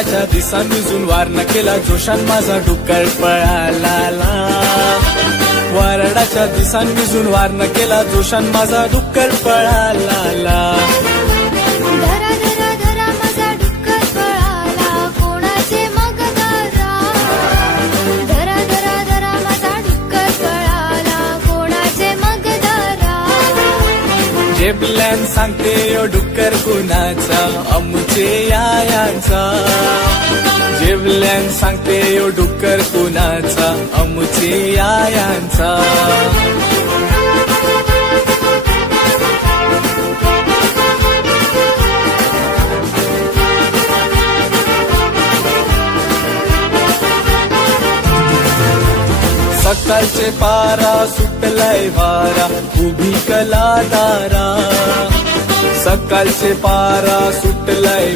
वराडाच्या दिसा निजून वारना केला जोशान माझा डुक्कर पळाला वराडाच्या दिसा निजून वारना केला जोशान माझा डुक्कर पळाला धरा धरा धरा माझा डुक्कर पळाला कोणाचे मग धरा धरा धरा धरा माझा डुक्कर पळाला कोणाचे मग धरा जेबल्यान सांगते यो डुक्कर कुणाचा अमुचे यायांचा जेवल्यान सांगते यो डुक्कर कुणाचा अमुचे यायांचा सकाळचे पारा सुटलाय वारा उभी कला दारा सकाळचे पारा सुटलाय